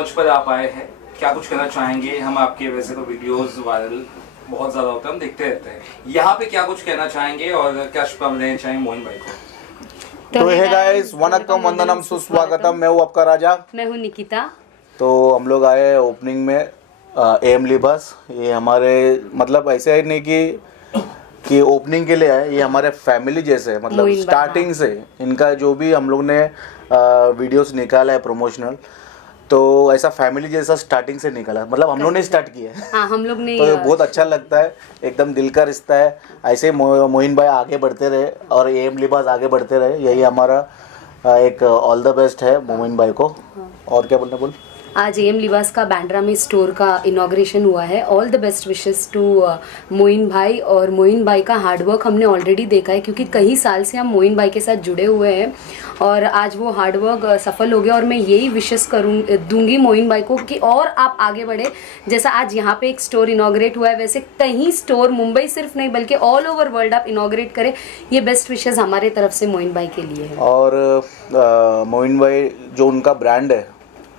Launch पर आप आए हैं, क्या कुछ कहना चाहेंगे? हम आपके वैसे तो वीडियोस वायरल बहुत ज्यादा होते हैं, हम देखते रहते हैं, यहाँ पे क्या कुछ कहना चाहेंगे और क्या शुभकामनाएं चाहेंगे मोइन भाई को? तो हे गाइस, वनक्कम वंदनम सुस्वागतम। मैं हूँ आपका राजा। मैं हूँ निकिता। तो हम लोग आए ओपनिंग में एम लिबास। ये हमारे मतलब ऐसे है नहीं कि ओपनिंग के लिए आए, ये हमारे फैमिली जैसे है। मतलब स्टार्टिंग से इनका जो भी हम लोग ने वीडियोस निकाला है प्रमोशनल, तो ऐसा फैमिली जैसा स्टार्टिंग से निकाला, मतलब हम लोग ने स्टार्ट किया है। हाँ, हम लोग ने। तो बहुत अच्छा लगता है, एकदम दिल का रिश्ता है। ऐसे मोइन भाई आगे बढ़ते रहे और एम लिबास आगे बढ़ते रहे, यही हमारा एक ऑल द बेस्ट है मोइन भाई को। और क्या बोलना बोल। आज एम लिबास का बांद्रा में स्टोर का इनॉग्रेशन हुआ है। All the best wishes to Moin भाई। और मोइन भाई का हार्डवर्क हमने ऑलरेडी देखा है, क्योंकि कई साल से हम मोइन भाई के साथ जुड़े हुए हैं और आज वो हार्डवर्क सफल हो गया। और मैं यही विशेस दूंगी मोइन भाई को कि और आप आगे बढ़े। जैसा आज यहाँ पे एक स्टोर इनॉग्रेट हुआ है, वैसे कहीं स्टोर मुंबई सिर्फ नहीं बल्कि ऑल ओवर वर्ल्ड आप इनॉग्रेट करें। ये बेस्ट विशेस हमारे तरफ से मोइन भाई के लिए है। और मोइन भाई जो उनका ब्रांड है,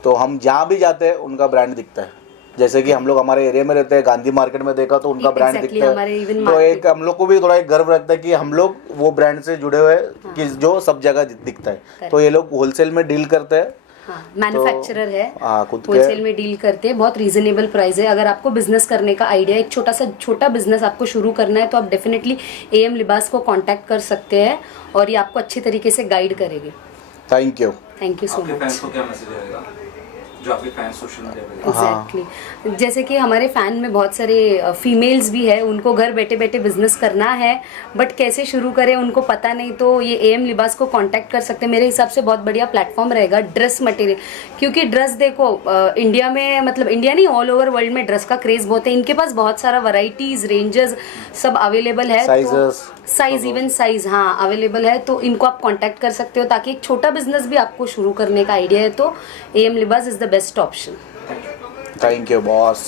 तो हम जहाँ भी जाते हैं उनका ब्रांड दिखता है। जैसे कि हम लोग हमारे एरिया में रहते हैं, गांधी मार्केट में देखा तो उनका ब्रांड दिखता है। तो एक हम लोग को भी थोड़ा एक गर्व रहता है कि हम लोग वो ब्रांड से जुड़े हुए हैं, कि जो सब जगह दिखता है। तो ये लोग होलसेल में डील करते हैं। मैन्युफैक्चरर है, खुद होलसेल में डील करते हैं। बहुत रीजनेबल प्राइस है। अगर आपको बिजनेस करने का आइडिया, एक छोटा बिजनेस आपको शुरू करना है, तो आप डेफिनेटली एम लिबास को कांटेक्ट कर सकते हैं और ये आपको अच्छी तरीके से गाइड करेंगे। Thank you so much. Fans को क्या मैसेज रहेगा जो आपके फैंस सोशल मीडिया पे? एग्जैक्टली जैसे कि हमारे फैन में बहुत सारे फीमेल्स भी है, उनको घर बैठे बैठे बिजनेस करना है बट कैसे शुरू करें उनको पता नहीं, तो ये एम लिबास को कांटेक्ट कर सकते हैं। मेरे हिसाब से बहुत बढ़िया प्लेटफॉर्म रहेगा ड्रेस मटेरियल, क्योंकि ड्रेस देखो इंडिया में, मतलब इंडिया नहीं ऑल ओवर वर्ल्ड में ड्रेस का क्रेज बहुत है। इनके पास बहुत सारा वैरायटीज, रेंजेस सब अवेलेबल है। साइज इवन साइज हाँ अवेलेबल है। तो इनको आप कांटेक्ट कर सकते हो, ताकि एक छोटा बिजनेस भी आपको शुरू करने का आइडिया है तो एम लिबास is the best option. Thank you boss.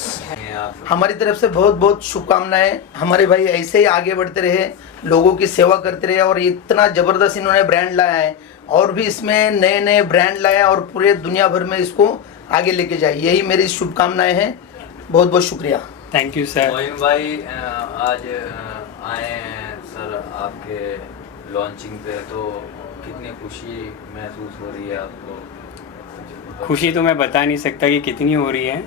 हमारी तरफ से बहुत बहुत शुभकामनाएं। हमारे भाई ऐसे ही आगे बढ़ते रहे, लोगों की सेवा करते रहे और इतना ज़बरदस्त इन्होंने ब्रांड लाया है और भी इसमें नए नए ब्रांड लाया और पूरे दुनिया भर में इसको आगे लेके जाए, यही मेरी शुभकामनाएं हैं। बहुत बहुत शुक्रिया। Thank you sir. मोइन भाई आज आए हैं सर आपके लॉन्चिंग पे, तो कितनी खुशी महसूस हो रही है आपको? खुशी तो मैं बता नहीं सकता कि कितनी हो रही है,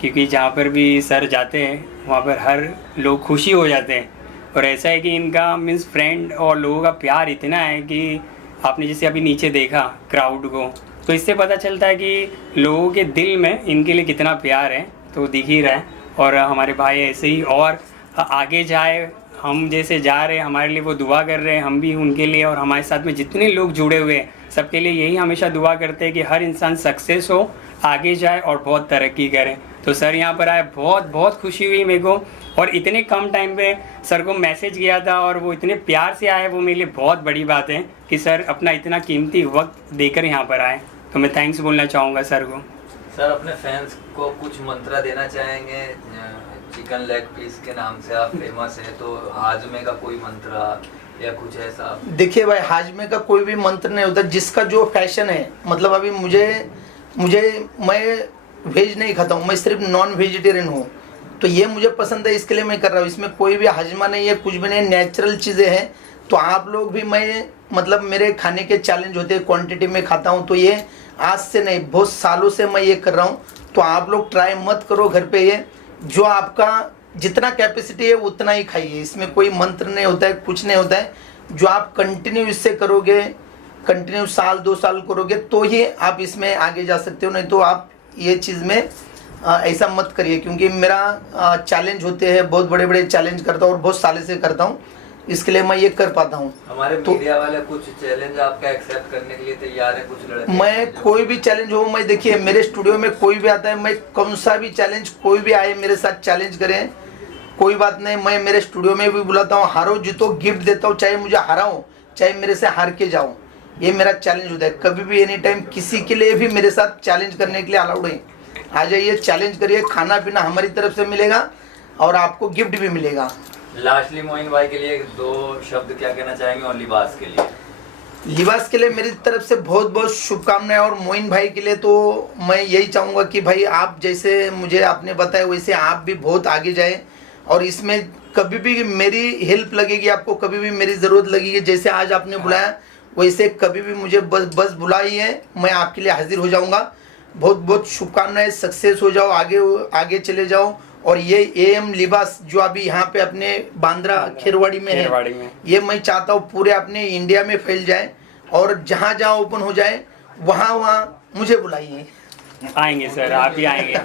क्योंकि जहाँ पर भी सर जाते हैं वहाँ पर हर लोग खुशी हो जाते हैं। और ऐसा है कि इनका मीन्स फ्रेंड और लोगों का प्यार इतना है कि आपने जैसे अभी नीचे देखा क्राउड को, तो इससे पता चलता है कि लोगों के दिल में इनके लिए कितना प्यार है, तो दिख ही रहा है। और हमारे भाई ऐसे ही और आगे जाए, हम जैसे जा रहे हैं हमारे लिए वो दुआ कर रहे हैं, हम भी उनके लिए। और हमारे साथ में जितने लोग जुड़े हुए हैं सबके लिए यही हमेशा दुआ करते हैं कि हर इंसान सक्सेस हो, आगे जाए और बहुत तरक्की करे। तो सर यहाँ पर आए, बहुत बहुत खुशी हुई मेरे को। और इतने कम टाइम पे सर को मैसेज किया था और वो इतने प्यार से आए, वो मेरे लिए बहुत बड़ी बात है कि सर अपना इतना कीमती वक्त देकर यहाँ पर आए। तो मैं थैंक्स बोलना चाहूँगा सर को। सर अपने फैंस को कुछ मंत्र देना चाहेंगे? चिकन लेग पीस के नाम से आप फेमस है, तो हाजमे का कोई मंत्र या कुछ ऐसा? देखिए भाई, हाजमे का कोई भी मंत्र नहीं होता, जिसका जो फैशन है। मतलब अभी मैं वेज नहीं खाता हूँ, मैं सिर्फ नॉन वेजिटेरियन हूँ, तो ये मुझे पसंद है इसके लिए मैं कर रहा हूँ। इसमें कोई भी हाजमा नहीं है, कुछ भी नहीं, नेचुरल चीज़ें हैं। तो आप लोग भी, मैं मतलब मेरे खाने के चैलेंज होते हैं, क्वांटिटी में खाता हूँ, तो ये आज से नहीं बहुत सालों से मैं ये कर रहा हूँ। तो आप लोग ट्राई मत करो घर पे, ये जो आपका जितना कैपेसिटी है उतना ही खाइए। इसमें कोई मंत्र नहीं होता है, कुछ नहीं होता है। जो आप कंटिन्यू इससे करोगे, कंटिन्यू साल 2 साल करोगे तो ही आप इसमें आगे जा सकते हो, नहीं तो आप ये चीज़ में ऐसा मत करिए। क्योंकि मेरा चैलेंज होते हैं, बहुत बड़े बड़े चैलेंज करता हूँ और बहुत सालों से करता हूँ, इसके लिए मैं ये कर पाता हूँ। हमारे मीडिया वाले कुछ चैलेंज आपका एक्सेप्ट करने के लिए तैयार है? कुछ लड़के मैं कोई भी चैलेंज हो, मैं देखिए मेरे स्टूडियो में कोई भी आता है, मैं कौन सा भी चैलेंज, कोई भी आए मेरे साथ चैलेंज करें, कोई बात नहीं। मैं मेरे स्टूडियो में भी बुलाता हूँ, हारो जीतो गिफ्ट देता हूँ, चाहे मुझे हराओ चाहे मेरे से हार के जाओ, ये मेरा चैलेंज होता है। कभी भी एनी टाइम किसी के लिए भी मेरे साथ चैलेंज करने के लिए अलाउड है। आ जाइए, चैलेंज करिए, खाना पीना हमारी तरफ से मिलेगा और आपको गिफ्ट भी मिलेगा। लास्टली मोइन भाई के लिए 2 शब्द क्या कहना चाहेंगे और लिबास के लिए? लिबास के लिए मेरी तरफ से बहुत बहुत शुभकामनाएं। और मोइन भाई के लिए तो मैं यही चाहूँगा कि भाई आप जैसे मुझे आपने बताया वैसे आप भी बहुत आगे जाएं, और इसमें कभी भी मेरी हेल्प लगेगी, आपको कभी भी मेरी ज़रूरत लगेगी, जैसे आज आपने बुलाया वैसे कभी भी मुझे बस बुलाइए, मैं आपके लिए हाजिर हो जाऊँगा। बहुत बहुत शुभकामनाएं, सक्सेस हो जाओ, आगे चले जाओ। और ये एएम लिबास जो अभी यहाँ पे अपने बांद्रा खेरवाड़ी में है, ये मैं चाहता हूँ पूरे अपने इंडिया में फैल जाए, और जहाँ जहाँ ओपन हो जाए वहाँ वहाँ मुझे बुलाइए। आएंगे सर, आप ही आएंगे।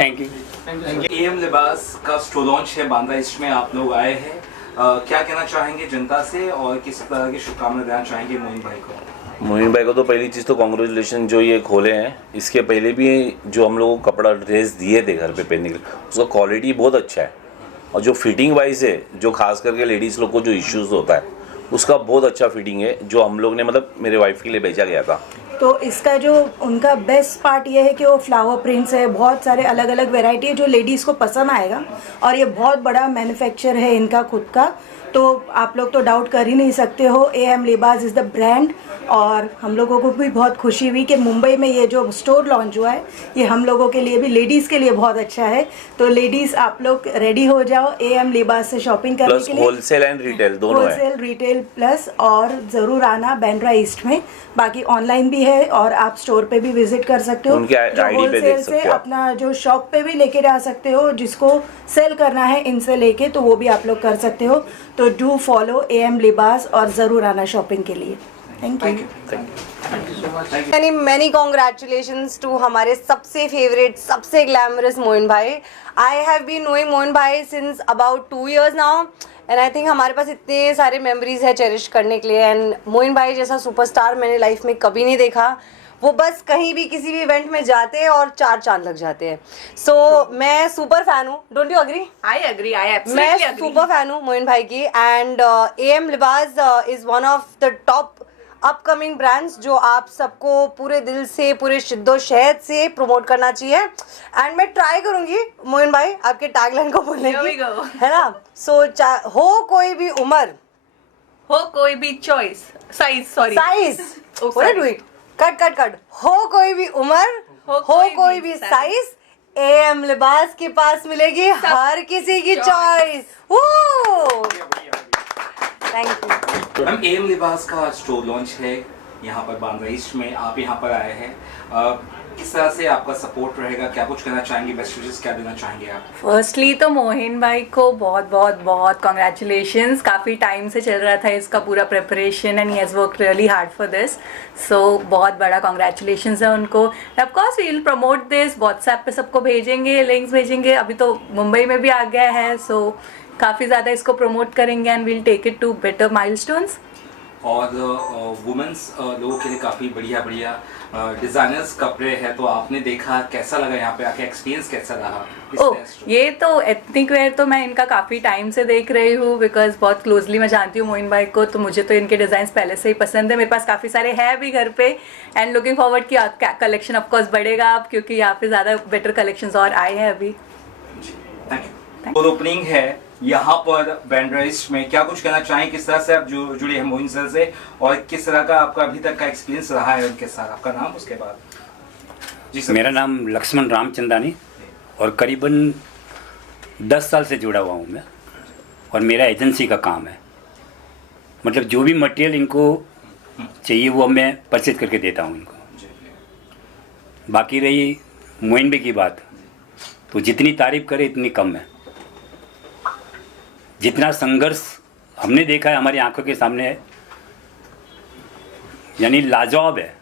Thank you. एएम लिबास का स्टोर लॉन्च है बांद्रा ईस्ट में, आप लोग आए हैं, क्या कहना चाहेंगे जनता से और किस तरह की शुभकामनाएं देना चाहेंगे मोइन भाई को? मोइन भाई को तो पहली चीज़ तो कॉन्ग्रेचुलेशन जो ये खोले हैं। इसके पहले भी जो हम लोगों को कपड़ा ड्रेस दिए थे घर पे पहनने के लिए, उसका क्वालिटी बहुत अच्छा है, और जो फिटिंग वाइज है, जो खास करके लेडीज़ लोग को जो इश्यूज़ होता है उसका बहुत अच्छा फिटिंग है, जो हम लोग ने मतलब मेरे वाइफ के लिए भेजा गया था। तो इसका जो उनका बेस्ट पार्ट ये है कि वो फ्लावर प्रिंट्स है, बहुत सारे अलग अलग वैरायटी है जो लेडीज़ को पसंद आएगा, और ये बहुत बड़ा मैन्युफैक्चर है इनका खुद का, तो आप लोग तो डाउट कर ही नहीं सकते हो। एएम लिबास इज़ द ब्रांड, और हम लोगों को भी बहुत खुशी हुई कि मुंबई में ये जो स्टोर लॉन्च हुआ है ये हम लोगों के लिए भी, लेडीज़ के लिए बहुत अच्छा है। तो लेडीज़ आप लोग रेडी हो जाओ एएम लिबास से शॉपिंग करने के लिए। होलसेल एंड रिटेल दोनों है। होलसेल रिटेल प्लस, और ज़रूर आना बांद्रा ईस्ट में, बाकी ऑनलाइन भी है और आप स्टोर पे भी विजिट कर सकते हो। उनके जो आईडी पे देख होलसेल सकते से हो। अपना जो शॉप पे भी लेके जा सकते हो, जिसको सेल करना है इनसे लेके, तो वो भी आप लोग कर सकते हो। तो डू फॉलो एएम लिबास और ज़रूर आना शॉपिंग के लिए। Thank you. many congratulations to हमारे सबसे फेवरेट, सबसे ग्लैमरस मोइन भाई। I have been knowing Moin भाई since about 2 years now, and I think हमारे पास इतने सारे मेमोरीज है चेरिश करने के लिए। एंड मोइन भाई जैसा सुपरस्टार मैंने लाइफ में कभी नहीं देखा। वो बस कहीं भी किसी भी इवेंट में जाते हैं और 4 चांद लग जाते हैं। सो मैं सुपर फैन हूँ, don't you agree? I agree, I मैं एब्सोल्युटली एग्री। सुपर फैन हूँ मोइन भाई की। And AM Libas is one of the top upcoming brands जो आप सबको पूरे दिल से, पूरे शिद्दो शहद से प्रमोट करना चाहिए। एंड मैं ट्राई करूंगी मोइन भाई आपके टैगलाइन को बोलने Here we की, go. है ना? सो हो कोई भी उम्र, हो कोई भी choice, size Oh, what are you doing? Cut हो कोई भी उम्र, हो कोई भी साइज, एएम लिबास के पास मिलेगी हर किसी की choice. Thank you ma'am. Am लिबास का स्टोर लॉन्च है यहाँ पर बांद्रा ईस्ट में, आप यहाँ पर आए हैं, किस तरह से आपका सपोर्ट रहेगा, क्या कुछ कहना चाहेंगे, बेस्ट विशेस क्या देना चाहेंगे आप? फर्स्टली तो मोहिन भाई को बहुत बहुत बहुत कॉन्ग्रेचुलेशंस। काफ़ी टाइम से चल रहा था इसका पूरा preparation, and he has work really hard for this. So बहुत बड़ा कॉन्ग्रेचुलेशंस है उनको। Of course we will promote this, WhatsApp पे सबको भेजेंगे, लिंक्स भेजेंगे। अभी तो मुंबई में भी आ गया है, सो काफ़ी ज़्यादा इसको प्रमोट करेंगे and will take it to better milestones. और वुमेंस लोगों के लिए काफ़ी बढ़िया डिज़ाइनर्स कपड़े हैं, तो आपने देखा, कैसा लगा यहाँ पे आके, एक्सपीरियंस कैसा रहा? ओह, ये तो एथनिक वेयर तो मैं इनका काफ़ी टाइम से देख रही हूँ, बिकॉज बहुत क्लोजली मैं जानती हूँ मोइन भाई को, तो मुझे तो इनके डिज़ाइंस पहले से ही पसंद है। मेरे पास काफ़ी सारे हैं भी घर पे, एंड लुकिंग फॉरवर्ड कि कलेक्शन ऑफकोर्स बढ़ेगा अब, क्योंकि यहाँ पे ज़्यादा बेटर कलेक्शंस और आए हैं अभी। Thank you. तो ओपनिंग है यहाँ पर बांद्रा ईस्ट में, क्या कुछ कहना चाहें, किस तरह से आप जुड़े हैं मोइन सर से, और किस तरह का आपका अभी तक का एक्सपीरियंस रहा है उनके साथ? आपका नाम, उसके बाद? जी सर। मेरा नाम लक्ष्मण रामचंदानी, और करीबन 10 साल से जुड़ा हुआ हूँ मैं, और मेरा एजेंसी का काम है। मतलब जो भी मटेरियल इनको चाहिए वो मैं परचेज करके देता हूँ इनको। बाकी रही मोइन भाई की बात, तो जितनी तारीफ करे इतनी कम है। जितना संघर्ष हमने देखा है हमारी आंखों के सामने है, यानी लाजवाब है।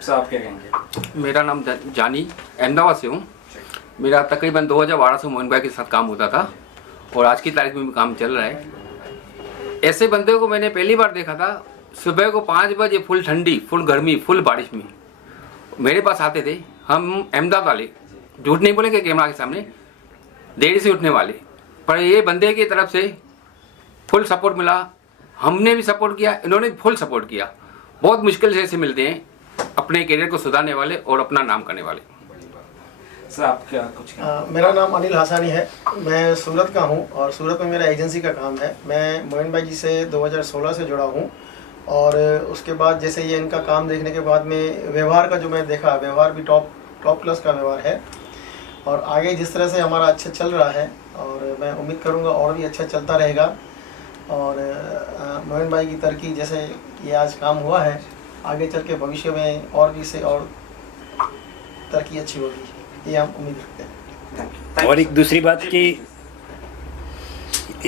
सर आप क्या कहेंगे? मेरा नाम जानी, अहमदाबाद से हूँ। मेरा तकरीबन 2012 से मोइन भाई के साथ काम होता था, और आज की तारीख में भी काम चल रहा है। ऐसे बंदे को मैंने पहली बार देखा था, सुबह को 5 बजे फुल ठंडी, फुल गर्मी, फुल बारिश में मेरे पास आते थे। हम अहमदाबाद वाले, झूठ नहीं बोलेंगे कैमरा के सामने, देर से उठने वाले, पर ये बंदे की तरफ से फुल सपोर्ट मिला। हमने भी सपोर्ट किया, इन्होंने भी फुल सपोर्ट किया। बहुत मुश्किल से ऐसे मिलते हैं अपने करियर को सुधारने वाले और अपना नाम करने वाले। सर आप क्या कुछ मेरा नाम अनिल हासानी है, मैं सूरत का हूँ और सूरत में मेरा एजेंसी का काम है। मैं मोइन भाई जी से 2016 से जुड़ा हूँ और उसके बाद जैसे ये इनका काम देखने के बाद में व्यवहार का जो मैं देखा, व्यवहार भी टॉप क्लास का व्यवहार है और आगे जिस तरह से हमारा अच्छा चल रहा है और मैं उम्मीद करूँगा और भी अच्छा चलता रहेगा। और मोइन भाई की तरक्की जैसे ये आज काम हुआ है, आगे चल के भविष्य में और भी से और तरक्की अच्छी होगी, ये हम उम्मीद रखते हैं। और एक दूसरी बात कि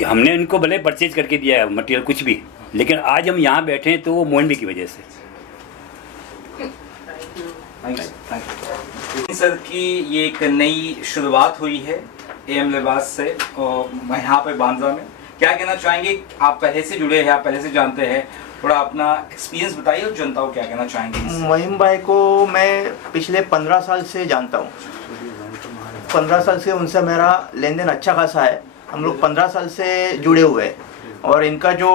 हमने इनको भले परचेज करके दिया है मटेरियल कुछ भी, लेकिन आज हम यहाँ बैठे हैं तो वो मोइन भाई की वजह से। सर की ये एक नई शुरुआत हुई है AM लिबास से और यहाँ पे बांद्रा में, क्या कहना चाहेंगे? आप पहले से जुड़े हैं, आप पहले से जानते हैं, थोड़ा अपना एक्सपीरियंस बताइए और जनता को क्या कहना चाहेंगे? मोइन भाई को मैं पिछले 15 साल से जानता हूँ। 15 साल से उनसे मेरा लेन देन अच्छा खासा है। हम लोग 15 साल से जुड़े हुए हैं और इनका जो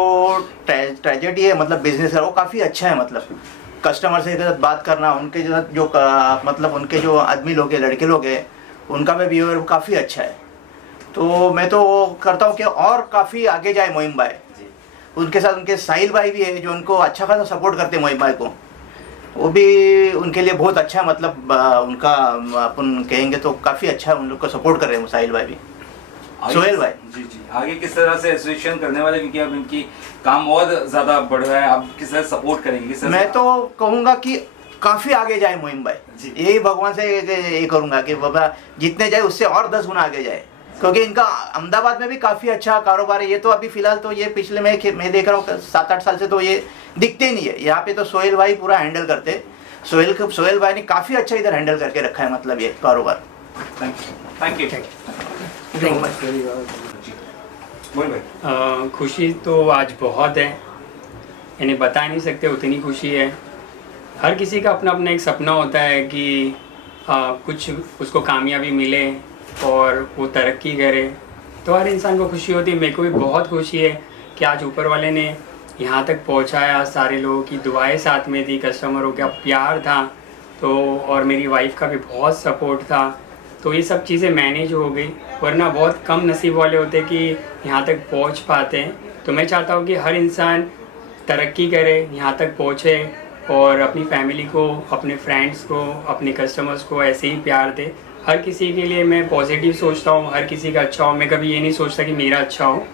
ट्रेजेडी है मतलब बिजनेस है वो काफ़ी अच्छा है। मतलब कस्टमर से बात करना, उनके साथ जो मतलब उनके जो आदमी लोग हैं, लड़के लोग हैं, उनका भी बिहेवियर काफ़ी अच्छा है। तो मैं तो करता हूँ कि और काफ़ी आगे जाए मोइन भाई। उनके साथ उनके साहिल भाई भी है जो उनको अच्छा खासा सपोर्ट करते हैं मोइन भाई को, वो भी उनके लिए बहुत अच्छा है। मतलब उनका अपन कहेंगे तो काफ़ी अच्छा है, उन लोग को सपोर्ट कर रहे हैं साहिल भाई भी, सोहेल भाई। जी आगे किस तरह से एसोसिएशन करने वाले, क्योंकि अब इनकी काम और ज़्यादा बढ़ रहा है, आप किस तरह सपोर्ट करेंगे? किस तरह मैं तो कहूँगा कि काफ़ी आगे जाए मोइन भाई, यही भगवान से ये करूँगा कि बाबा जितने जाए उससे और 10 गुना आगे जाए, क्योंकि इनका अहमदाबाद में भी काफ़ी अच्छा कारोबार है। ये तो अभी फ़िलहाल तो ये पिछले मैं देख रहा हूँ 7-8 साल से तो ये दिखते नहीं है। यहाँ पे तो सोहेल भाई पूरा हैंडल करते, सोहेल भाई ने काफ़ी अच्छा इधर हैंडल करके रखा है मतलब ये कारोबार। Thank you. खुशी तो आज बहुत है, इन्हें बता नहीं सकते उतनी खुशी है। हर किसी का अपना अपना एक सपना होता है कि कुछ उसको कामयाबी मिले और वो तरक्की करे, तो हर इंसान को खुशी होती है। मेरे को भी बहुत खुशी है कि आज ऊपर वाले ने यहाँ तक पहुँचाया। सारे लोगों की दुआएं साथ में थी, कस्टमरों का प्यार था, तो और मेरी वाइफ का भी बहुत सपोर्ट था, तो ये सब चीज़ें मैनेज हो गई। वरना बहुत कम नसीब वाले होते कि यहाँ तक पहुँच पाते हैं। तो मैं चाहता हूँ कि हर इंसान तरक्की करे, यहाँ तक पहुँचे और अपनी फैमिली को, अपने फ्रेंड्स को, अपने कस्टमर्स को ऐसे ही प्यार दे। हर किसी के लिए मैं पॉजिटिव सोचता हूँ, हर किसी का अच्छा हो। मैं कभी ये नहीं सोचता कि मेरा अच्छा हो,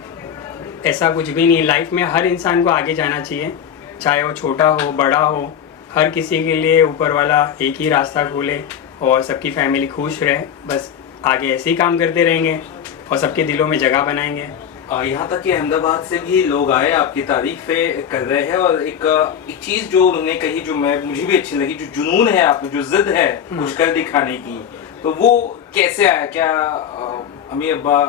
ऐसा कुछ भी नहीं। लाइफ में हर इंसान को आगे जाना चाहिए, चाहे वो छोटा हो बड़ा हो। हर किसी के लिए ऊपर वाला एक ही रास्ता खोले और सबकी फैमिली खुश रहे। बस आगे ऐसे ही काम करते रहेंगे और सबके दिलों में जगह बनाएंगे। यहाँ तक कि अहमदाबाद से भी लोग आए, आपकी तारीफें कर रहे हैं। और एक चीज़ जो उन्होंने कही जो मुझे भी अच्छी लगी, जो जुनून है आप में, जो जिद है कुछ कर दिखाने की, तो वो कैसे आया? क्या अम्मी अब्बा?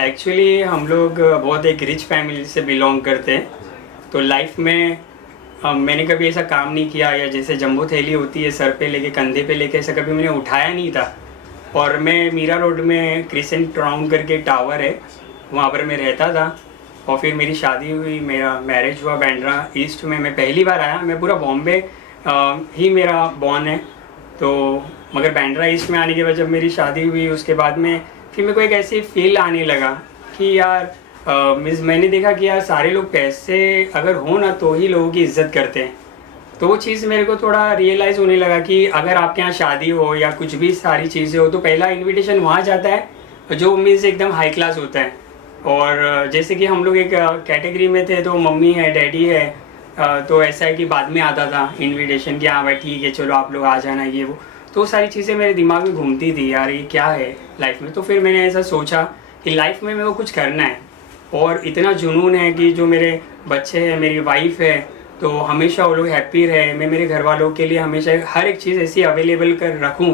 एक्चुअली हम लोग बहुत एक रिच फैमिली से बिलोंग करते हैं। तो लाइफ में मैंने कभी ऐसा काम नहीं किया, या जैसे जंबो थैली होती है सर पे लेके, कंधे पे लेके, ऐसा कभी मैंने उठाया नहीं था। और मैं मीरा रोड में क्रिसेंट टाउन करके टावर है, वहाँ पर मैं रहता था। और फिर मेरी शादी हुई, मेरा मैरिज हुआ बांद्रा ईस्ट में। मैं पहली बार आया, मैं पूरा बॉम्बे ही मेरा बॉर्न है, तो मगर बांद्रा ईस्ट में आने के बाद जब मेरी शादी हुई, उसके बाद में फिर मेरे को एक ऐसी फील आने लगा कि यार मैंने देखा कि यार सारे लोग पैसे अगर हो ना तो ही लोगों की इज्जत करते हैं। तो वो चीज़ मेरे को थोड़ा रियलाइज़ होने लगा कि अगर आपके यहाँ शादी हो या कुछ भी सारी चीज़ें हो तो पहला इनविटेशन वहाँ जाता है जो मीन्स एकदम हाई क्लास होता है। और जैसे कि हम लोग एक कैटेगरी में थे, तो मम्मी है, डैडी है, तो ऐसा है कि बाद में आता था इनविटेशन कि हाँ भाई ठीक है चलो आप लोग आ जाना, ये वो। तो सारी चीज़ें मेरे दिमाग में घूमती थी, यार ये क्या है लाइफ में। तो फिर मैंने ऐसा सोचा कि लाइफ में मेरे को कुछ करना है, और इतना जुनून है कि जो मेरे बच्चे हैं, मेरी वाइफ है, तो हमेशा वो लोग हैप्पी रहे। मैं मेरे घर वालों के लिए हमेशा हर एक चीज़ ऐसी अवेलेबल कर रखूं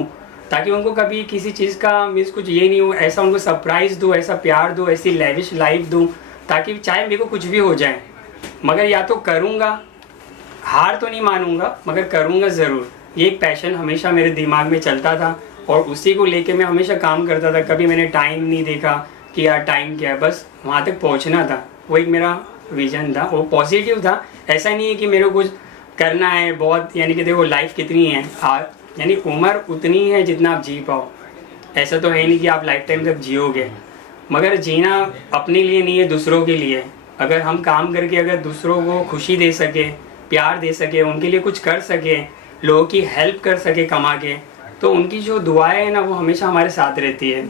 ताकि उनको कभी किसी चीज़ का मीन्स कुछ ये नहीं हो, ऐसा उनको सरप्राइज़ दूँ, ऐसा प्यार दूँ, ऐसी लेविश लाइफ दूँ, ताकि चाहे मेरे को कुछ भी हो जाए मगर या तो करूँगा, हार तो नहीं मानूंगा मगर करूँगा ज़रूर। ये एक पैशन हमेशा मेरे दिमाग में चलता था और उसी को लेके मैं हमेशा काम करता था। कभी मैंने टाइम नहीं देखा कि यार टाइम क्या है, बस वहाँ तक पहुँचना था। वो एक मेरा विजन था, वो पॉजिटिव था। ऐसा नहीं है कि मेरे को कुछ करना है बहुत, यानी कि देखो लाइफ कितनी है, यानी उम्र उतनी है जितना आप जी पाओ। ऐसा तो है नहीं कि आप लाइफ टाइम तक जियोगे, मगर जीना अपने लिए नहीं है, दूसरों के लिए। अगर हम काम करके अगर दूसरों को खुशी दे सके, प्यार दे सके, उनके लिए कुछ कर सके, लोगों की हेल्प कर सके कमा के, तो उनकी जो दुआएं है ना वो हमेशा हमारे साथ रहती है।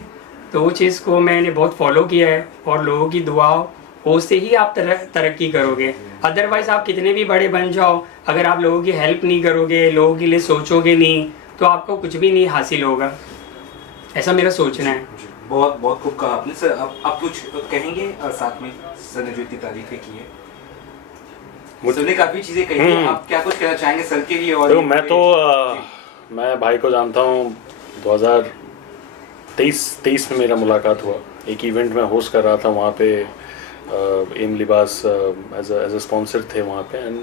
तो वो चीज़ को मैंने बहुत फॉलो किया है, और लोगों की दुआओं से ही आप तरक्की करोगे। अदरवाइज़ आप कितने भी बड़े बन जाओ, अगर आप लोगों की हेल्प नहीं करोगे, लोगों के लिए सोचोगे नहीं, तो आपको कुछ भी नहीं हासिल होगा। ऐसा मेरा सोचना है। बहुत बहुत खूब कहा आपने सर। आप कुछ कहेंगे साथ में? सर ने जो इतनी तारीफें की है, सर ने काफ़ी चीज़ें कही हैं, आप क्या कुछ कहना चाहेंगे सर के लिए? और मैं भाई को जानता हूँ 2023 में मेरा मुलाकात हुआ। एक इवेंट में होस्ट कर रहा था वहाँ पे, एम लिबास एज अ स्पॉन्सर थे वहाँ पे। एंड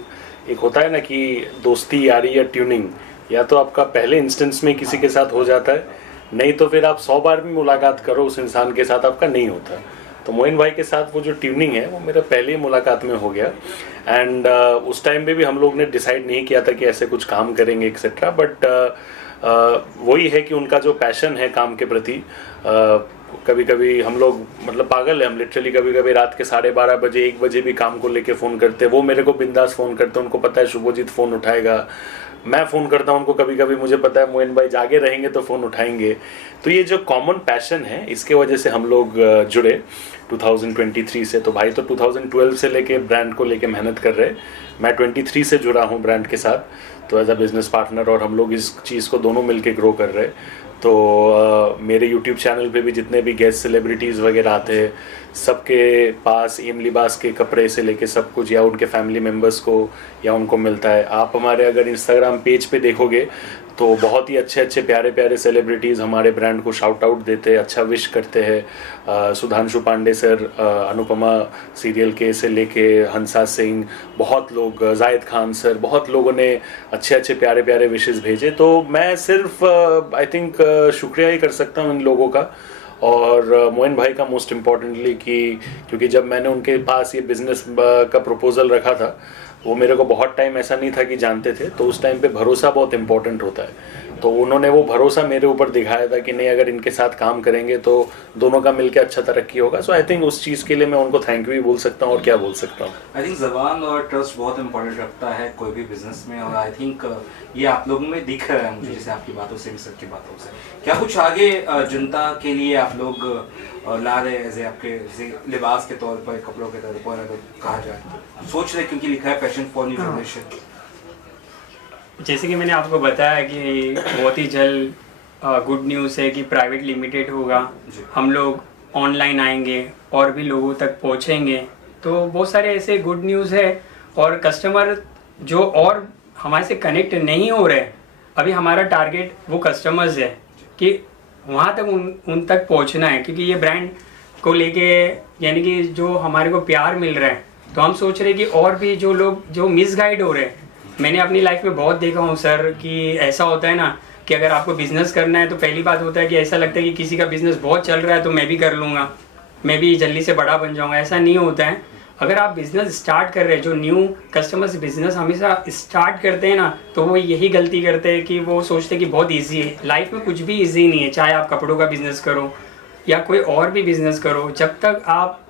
एक होता है ना कि दोस्ती यारी या ट्यूनिंग, या तो आपका पहले इंस्टेंस में किसी के साथ हो जाता है, नहीं तो फिर आप 100 बार भी मुलाकात करो उस इंसान के साथ आपका नहीं होता। तो मोइन भाई के साथ वो जो ट्यूनिंग है वो मेरा पहली मुलाकात में हो गया। एंड उस टाइम पे भी हम लोग ने डिसाइड नहीं किया था कि ऐसे कुछ काम करेंगे एक्सेट्रा, बट वही है कि उनका जो पैशन है काम के प्रति, कभी कभी हम लोग मतलब पागल है हम, लिटरली कभी कभी रात के 12:30 बजे 1 बजे भी काम को लेके फ़ोन करते हैं। वो मेरे को बिंदास फ़ोन करते हैं, उनको पता है शुभजीत फ़ोन उठाएगा। मैं फ़ोन करता हूँ उनको, कभी कभी मुझे पता है मोइन भाई जागे रहेंगे तो फ़ोन उठाएंगे। तो ये जो कॉमन पैशन है इसके वजह से हम लोग जुड़े 2023 से। तो भाई तो 2012 से लेके ब्रांड को लेके मेहनत कर रहे, मैं 23 से जुड़ा हूँ ब्रांड के साथ, तो एज अ बिजनेस पार्टनर, और हम लोग इस चीज़ को दोनों मिलके ग्रो कर रहे। तो मेरे YouTube चैनल पे भी जितने भी गेस्ट सेलिब्रिटीज़ वगैरह आते हैं, सबके पास एम लिबास के कपड़े से लेके सब कुछ या उनके फैमिली मेम्बर्स को या उनको मिलता है। आप हमारे अगर इंस्टाग्राम पेज पे देखोगे तो बहुत ही अच्छे अच्छे प्यारे प्यारे सेलिब्रिटीज़ हमारे ब्रांड को शाउट आउट देते हैं, अच्छा विश करते हैं। सुधांशु पांडे सर, अनुपमा सीरियल के से लेके हंसा सिंह, बहुत लोग, जायद खान सर, बहुत लोगों ने अच्छे अच्छे प्यारे प्यारे विशेस भेजे। तो मैं सिर्फ आई थिंक शुक्रिया ही कर सकता हूँ इन लोगों का, और मोइन भाई का मोस्ट इम्पॉर्टेंटली क्योंकि जब मैंने उनके पास ये बिज़नेस का प्रपोज़ल रखा था, वो मेरे को बहुत टाइम ऐसा नहीं था कि जानते थे, तो उस टाइम पे भरोसा बहुत इंपॉर्टेंट होता है। तो उन्होंने वो भरोसा मेरे ऊपर दिखाया था कि नहीं, अगर इनके साथ काम करेंगे तो दोनों का मिलकर अच्छा तरक्की होगा। सो आई थिंक उस चीज़ के लिए मैं उनको थैंक यू भी बोल सकता हूँ, और क्या बोल सकता हूँ। आई थिंक ज़बान और ट्रस्ट बहुत इंपॉर्टेंट रखता है कोई भी बिजनेस में, और आई थिंक ये आप लोगों में दिख रहा है मुझे, जैसे आपकी बातों से, सर की बातों से। क्या कुछ आगे जनता के लिए आप लोग ला रहे हैं, जैसे आपके जैसे लिबास के तौर पर, कपड़ों के तौर पर अगर कहा जाए, सोच रहे, क्योंकि लिखा है पैशन फॉर न्यू जनरेशन। जैसे कि मैंने आपको बताया कि बहुत ही जल्द गुड न्यूज़ है कि प्राइवेट लिमिटेड होगा, हम लोग ऑनलाइन आएंगे और भी लोगों तक पहुंचेंगे। तो बहुत सारे ऐसे गुड न्यूज़ है, और कस्टमर जो और हमारे से कनेक्ट नहीं हो रहे, अभी हमारा टारगेट वो कस्टमर्स है कि वहाँ तक उन तक पहुँचना है। क्योंकि ये ब्रांड को लेके यानी कि जो हमारे को प्यार मिल रहा है, तो हम सोच रहे हैं कि और भी जो लोग जो मिसगाइड हो रहे हैं, मैंने अपनी लाइफ में बहुत देखा हूँ सर कि ऐसा होता है ना कि अगर आपको बिज़नेस करना है तो पहली बात होता है कि ऐसा लगता है कि किसी का बिज़नेस बहुत चल रहा है तो मैं भी कर लूँगा, मैं भी जल्दी से बड़ा बन जाऊँगा। ऐसा नहीं होता है। अगर आप बिज़नेस स्टार्ट कर रहे हैं, जो न्यू कस्टमर्स बिज़नेस हमेशा स्टार्ट करते हैं ना, तो वो यही गलती करते हैं कि वो सोचते हैं कि बहुत ईजी है। लाइफ में कुछ भी ईजी नहीं है, चाहे आप कपड़ों का बिज़नेस करो या कोई और भी बिज़नेस करो। जब तक आप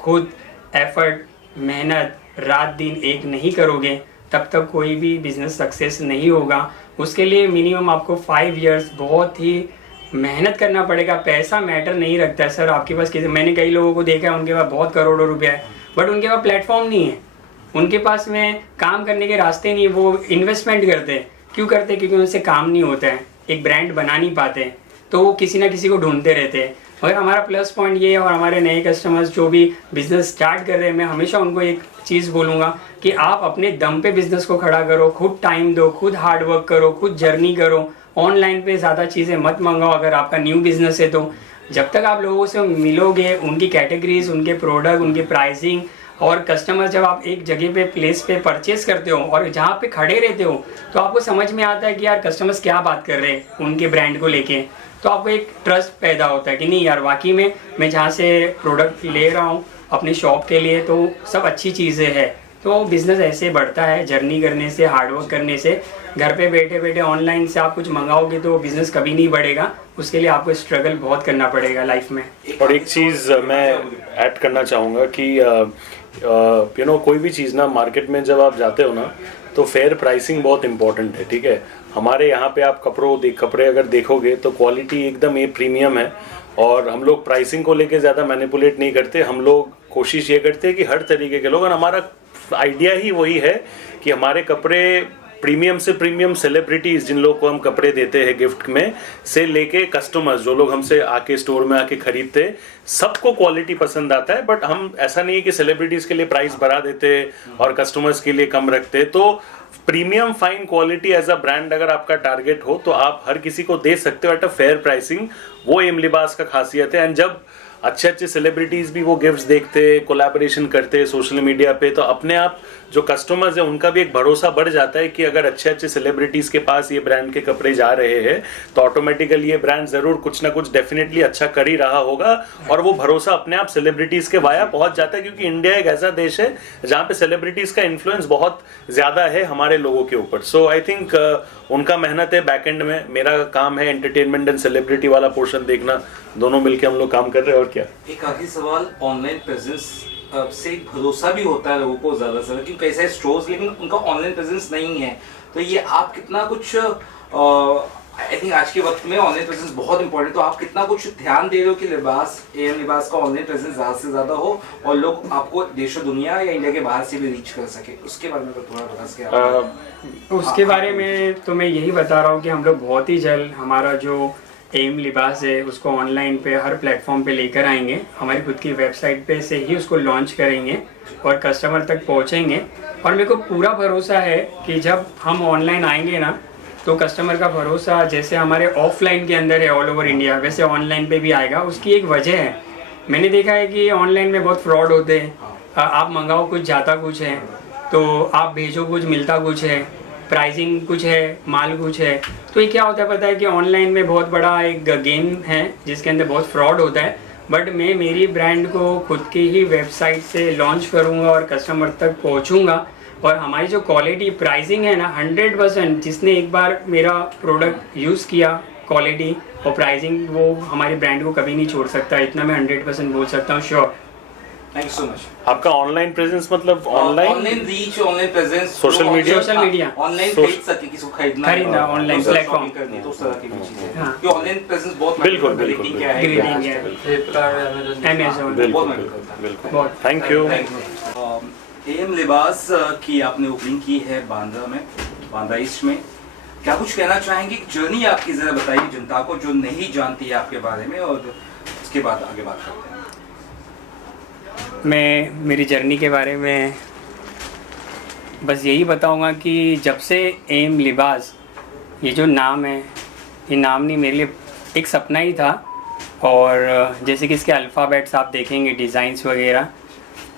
खुद एफर्ट, मेहनत, रात दिन एक नहीं करोगे, तब तक कोई भी बिज़नेस सक्सेस नहीं होगा। उसके लिए मिनिमम आपको 5 इयर्स बहुत ही मेहनत करना पड़ेगा। पैसा मैटर नहीं रखता है सर आपके पास। मैंने कई लोगों को देखा है, उनके पास बहुत करोड़ों रुपया है, बट उनके पास प्लेटफॉर्म नहीं है, उनके पास में काम करने के रास्ते नहीं है। वो इन्वेस्टमेंट करते हैं, क्यों करते हैं? क्योंकि उनसे काम नहीं होता है, एक ब्रांड बना नहीं पाते, तो वो किसी ना किसी को ढूंढते रहते हैं। मगर हमारा प्लस पॉइंट ये है, और हमारे नए कस्टमर्स जो भी बिज़नेस स्टार्ट कर रहे हैं, मैं हमेशा उनको एक चीज़ बोलूँगा कि आप अपने दम पे बिज़नेस को खड़ा करो, खुद टाइम दो, खुद हार्ड वर्क करो, खुद जर्नी करो। ऑनलाइन पे ज़्यादा चीज़ें मत मंगाओ अगर आपका न्यू बिज़नेस है तो। जब तक आप लोगों से मिलोगे, उनकी कैटेगरीज, उनके प्रोडक्ट, उनकी प्राइसिंग, और कस्टमर जब आप एक जगह पे प्लेस पे परचेस करते हो और जहाँ पे खड़े रहते हो, तो आपको समझ में आता है कि यार कस्टमर्स क्या बात कर रहे हैं उनके ब्रांड को लेके। तो आपको एक ट्रस्ट पैदा होता है कि नहीं यार, वाकई में मैं जहाँ से प्रोडक्ट ले रहा हूँ अपने शॉप के लिए, तो सब अच्छी चीज़ें हैं। तो बिज़नेस ऐसे बढ़ता है, जर्नी करने से, हार्डवर्क करने से। घर पे बैठे बैठे ऑनलाइन से आप कुछ मंगाओगे तो बिज़नेस कभी नहीं बढ़ेगा, उसके लिए आपको स्ट्रगल बहुत करना पड़ेगा लाइफ में। और एक चीज़ मैं ऐड करना चाहूँगा कि यू नो कोई भी चीज़ ना मार्केट में जब आप जाते हो ना तो फेयर प्राइसिंग बहुत इंपॉर्टेंट है, ठीक है। हमारे यहाँ पे आप कपड़े अगर देखोगे तो क्वालिटी एकदम ए प्रीमियम है, और हम लोग प्राइसिंग को लेके ज़्यादा मैनिपुलेट नहीं करते। हम लोग कोशिश ये करते हैं कि हर तरीके के लोग, और हमारा आइडिया ही वही है कि हमारे कपड़े प्रीमियम से प्रीमियम सेलिब्रिटीज़ जिन लोग को हम कपड़े देते हैं गिफ्ट में से लेके कस्टमर्स जो लोग हमसे आके स्टोर में आके खरीदते हैं, सबको क्वालिटी पसंद आता है। बट हम ऐसा नहीं है कि सेलिब्रिटीज़ के लिए प्राइस बढ़ा देते और कस्टमर्स के लिए कम रखते। तो premium fine quality as a brand अगर आपका टारगेट हो तो आप हर किसी को दे सकते हो एट अ फेयर प्राइसिंग। वो एम लिबास का खासियत है। एंड जब अच्छे अच्छे सेलिब्रिटीज़ भी वो गिफ्ट्स देखते, कोलैबोरेशन करते सोशल मीडिया पे, तो अपने आप जो कस्टमर्स हैं उनका भी एक भरोसा बढ़ जाता है कि अगर अच्छे अच्छे सेलिब्रिटीज़ के पास ये ब्रांड के कपड़े जा रहे हैं तो ऑटोमेटिकली ये ब्रांड ज़रूर कुछ ना कुछ डेफिनेटली अच्छा कर ही रहा होगा। और वो भरोसा अपने आप सेलिब्रिटीज़ के वाया पहुंच जाता है, क्योंकि इंडिया एक ऐसा देश है जहाँ पे सेलिब्रिटीज़ का इन्फ्लुएंस बहुत ज़्यादा है हमारे लोगों के ऊपर। सो आई थिंक उनका मेहनत है बैक एंड में, मेरा काम है एंटरटेनमेंट एंड सेलिब्रिटी वाला पोर्शन देखना। दोनों मिलके हम लोग काम कर रहे हैं। और क्या, एक आखिरी सवाल, ऑनलाइन प्रेजेंस से एक भरोसा भी होता है लोगों को ज़्यादा से ज़्यादा, क्योंकि कैसे स्टोर्स लेकिन उनका ऑनलाइन प्रेजेंस नहीं है, तो ये आप कितना कुछ आई थिंक आज के वक्त में ऑनलाइन प्रेजेंस बहुत इंपॉर्टेंट, तो आप कितना कुछ ध्यान दे रहे हो कि एम लिबास का ऑनलाइन प्रेजेंस ज़्यादा से ज़्यादा हो और लोग आपको देशों दुनिया या इंडिया के बाहर से भी रीच कर सके, उसके बारे में थोड़ा बता सके? उसके बारे में तो मैं यही बता रहा हूँ कि हम लोग बहुत ही जल्द हमारा जो एम लिबास है उसको ऑनलाइन पे हर प्लेटफॉर्म पे लेकर आएंगे। हमारी खुद की वेबसाइट पे से ही उसको लॉन्च करेंगे और कस्टमर तक पहुँचेंगे। और मेरे को पूरा भरोसा है कि जब हम ऑनलाइन आएंगे ना तो कस्टमर का भरोसा जैसे हमारे ऑफलाइन के अंदर है ऑल ओवर इंडिया, वैसे ऑनलाइन पे भी आएगा। उसकी एक वजह है, मैंने देखा है कि ऑनलाइन में बहुत फ्रॉड होते हैं। आप मंगाओ कुछ जाता कुछ है, तो आप भेजो कुछ मिलता कुछ है, प्राइसिंग कुछ है, माल कुछ है। तो ये क्या होता है पता है कि ऑनलाइन में बहुत बड़ा एक गेम है जिसके अंदर बहुत फ्रॉड होता है। बट मैं मेरी ब्रांड को खुद की ही वेबसाइट से लॉन्च करूँगा और कस्टमर तक पहुँचूँगा। और हमारी जो क्वालिटी प्राइसिंग है ना 100%, जिसने एक बार मेरा प्रोडक्ट यूज़ किया क्वालिटी और प्राइसिंग, वो हमारी ब्रांड को कभी नहीं छोड़ सकता। इतना मैं 100% बोल सकता हूँ, sure. Thank you so much. आपका ऑनलाइन प्रेजेंस मतलब online reach, online presence, social media online खरीद सके, किसी को खरीदना ऑनलाइन प्लेटफॉर्म करनी, तो उस तरह की चीजें हैं कि ऑनलाइन प्रेजेंस बहुत बिल्कुल ग्रीटिंग क्या है, ग्रीटिंग है, फ्लिपकार्ट, अमेज़न, बिल्कुल। Thank you. एम लिबास की आपने ओपनिंग की है बांद्रा में, बांद्रा ईस्ट में। क्या कुछ कहना चाहेंगे, जर्नी आपकी जरा बताइए जनता को जो नहीं जानती है आपके बारे में, और उसके बाद आगे बात करते हैं। मैं मेरी जर्नी के बारे में बस यही बताऊंगा कि जब से एम लिबास ये जो नाम है, ये नाम नहीं, मेरे लिए एक सपना ही था। और जैसे कि इसके अल्फ़ाबेट्स आप देखेंगे, डिज़ाइंस वगैरह,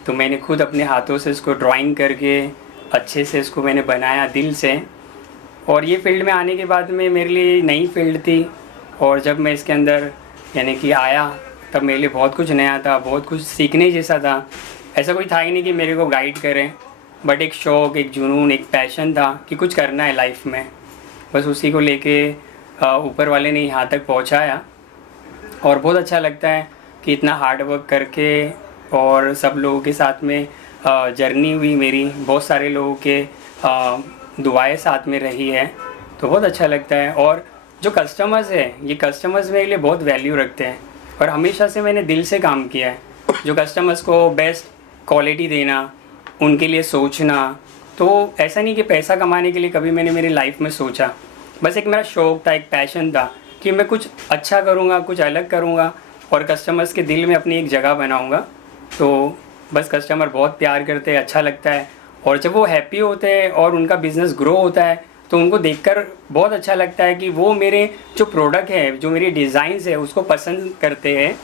तो मैंने खुद अपने हाथों से इसको ड्राइंग करके अच्छे से इसको मैंने बनाया दिल से। और ये फील्ड में आने के बाद में मेरे लिए नई फील्ड थी, और जब मैं इसके अंदर यानी कि आया तब मेरे लिए बहुत कुछ नया था, बहुत कुछ सीखने जैसा था। ऐसा कोई था ही नहीं कि मेरे को गाइड करें, बट एक शौक़, एक जुनून, एक पैशन था कि कुछ करना है लाइफ में। बस उसी को लेके ऊपर वाले ने यहाँ तक पहुँचाया। और बहुत अच्छा लगता है कि इतना हार्ड वर्क करके और सब लोगों के साथ में जर्नी हुई मेरी, बहुत सारे लोगों के दुआएं साथ में रही है, तो बहुत अच्छा लगता है। और जो कस्टमर्स है, ये कस्टमर्स मेरे लिए बहुत वैल्यू रखते हैं, और हमेशा से मैंने दिल से काम किया है। जो कस्टमर्स को बेस्ट क्वालिटी देना, उनके लिए सोचना, तो ऐसा नहीं कि पैसा कमाने के लिए कभी मैंने मेरी लाइफ में सोचा। बस एक मेरा शौक़ था, एक पैशन था कि मैं कुछ अच्छा करूँगा, कुछ अलग करूँगा और कस्टमर्स के दिल में अपनी एक जगह बनाऊँगा। तो बस कस्टमर बहुत प्यार करते हैं, अच्छा लगता है। और जब वो हैप्पी होते हैं और उनका बिज़नेस ग्रो होता है तो उनको देखकर बहुत अच्छा लगता है कि वो मेरे जो प्रोडक्ट है, जो मेरी डिज़ाइंस है, उसको पसंद करते हैं।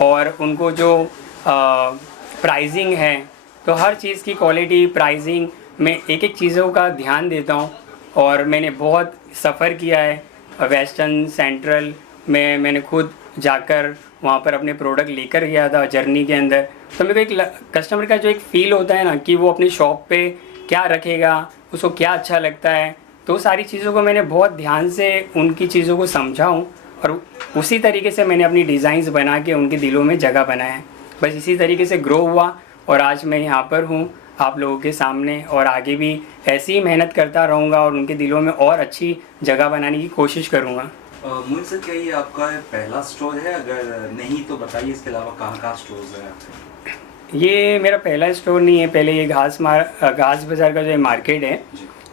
और उनको जो प्राइसिंग है, तो हर चीज़ की क्वालिटी, प्राइसिंग में एक एक चीज़ों का ध्यान देता हूँ। और मैंने बहुत सफ़र किया है वेस्टर्न, सेंट्रल में। मैंने खुद जाकर वहाँ पर अपने प्रोडक्ट लेकर गया था जर्नी के अंदर। तो मेरे को एक कस्टमर का जो एक फ़ील होता है ना कि वो अपनी शॉप पे क्या रखेगा, उसको क्या अच्छा लगता है, तो सारी चीज़ों को मैंने बहुत ध्यान से उनकी चीज़ों को समझा हूँ और उसी तरीके से मैंने अपनी डिज़ाइंस बना के उनके दिलों में जगह बनाया है। बस इसी तरीके से ग्रो हुआ और आज मैं यहाँ पर हूँ आप लोगों के सामने, और आगे भी ऐसी ही मेहनत करता रहूँगा और उनके दिलों में और अच्छी जगह बनाने की कोशिश करूँगा। मोइन सर, क्या ये आपका पहला स्टोर है? अगर नहीं तो बताइए, इसके अलावा कहाँ स्टोर्स हैं आपके? ये मेरा पहला स्टोर नहीं है। पहले ये घास बाज़ार का जो मार्केट है,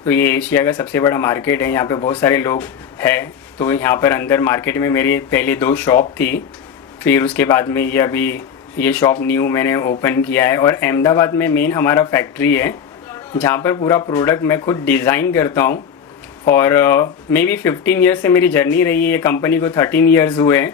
तो ये एशिया का सबसे बड़ा मार्केट है। यहाँ पे बहुत सारे लोग हैं। तो यहाँ पर अंदर मार्केट में मेरी पहले 2 शॉप थी, फिर उसके बाद में ये अभी ये शॉप न्यू मैंने ओपन किया है। और अहमदाबाद में मेन हमारा फैक्ट्री है जहाँ पर पूरा प्रोडक्ट मैं खुद डिज़ाइन करता हूँ। और मे बी 15 ईयर्स से मेरी जर्नी रही है। कंपनी को 13 ईयर्स हुए हैं,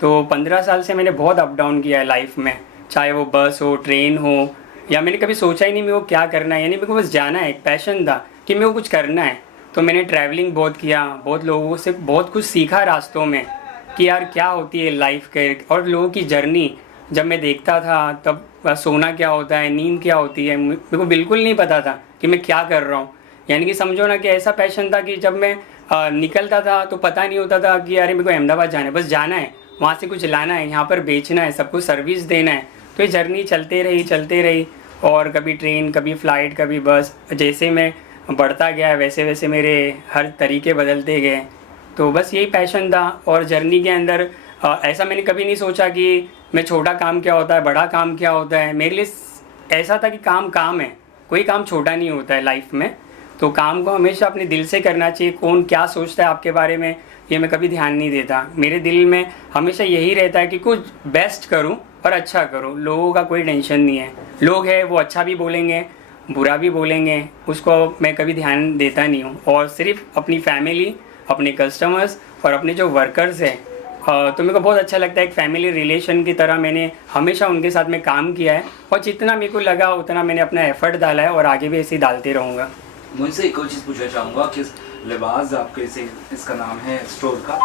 तो 15 साल से मैंने बहुत अप डाउन किया है लाइफ में, चाहे वो बस हो, ट्रेन हो, या मैंने कभी सोचा ही नहीं मेरे को क्या करना है। यानी मेरे को बस जाना है, एक पैशन था कि मेरे को कुछ करना है। तो मैंने ट्रैवलिंग बहुत किया, बहुत लोगों से बहुत कुछ सीखा रास्तों में कि यार क्या होती है लाइफ के, और लोगों की जर्नी जब मैं देखता था तब सोना क्या होता है, नींद क्या होती है, मेरे को बिल्कुल नहीं पता था कि मैं क्या कर रहा हूँ। यानी कि समझो ना कि ऐसा पैशन था कि जब मैं निकलता था तो पता नहीं होता था कि यार मेरे को अहमदाबाद जाना है, बस जाना है, वहाँ से कुछ लाना है, यहाँ पर बेचना है, सबको सर्विस देना है। तो ये जर्नी चलते रही और कभी ट्रेन, कभी फ़्लाइट, कभी बस। जैसे मैं बढ़ता गया वैसे वैसे मेरे हर तरीके बदलते गए। तो बस यही पैशन था। और जर्नी के अंदर ऐसा मैंने कभी नहीं सोचा कि मैं छोटा काम क्या होता है, बड़ा काम क्या होता है। मेरे लिए ऐसा था कि काम है, कोई काम छोटा नहीं होता है लाइफ में। तो काम को हमेशा अपने दिल से करना चाहिए। कौन क्या सोचता है आपके बारे में ये मैं कभी ध्यान नहीं देता। मेरे दिल में हमेशा यही रहता है कि कुछ बेस्ट करूं और अच्छा करूं। लोगों का कोई टेंशन नहीं है। लोग हैं वो अच्छा भी बोलेंगे, बुरा भी बोलेंगे, उसको मैं कभी ध्यान देता नहीं हूं। और सिर्फ अपनी फैमिली, अपने कस्टमर्स और अपने जो वर्कर्स हैं, तो मेरे को बहुत अच्छा लगता है। एक फैमिली रिलेशन की तरह मैंने हमेशा उनके साथ में काम किया है और जितना मेरे को लगा उतना मैंने अपना एफर्ट डाला है और आगे भी ऐसे ही डालते रहूँगा। मुझसे एक और चीज़ पूछना चाहूँगा कि लिबास आपके इसका नाम है स्टोर का,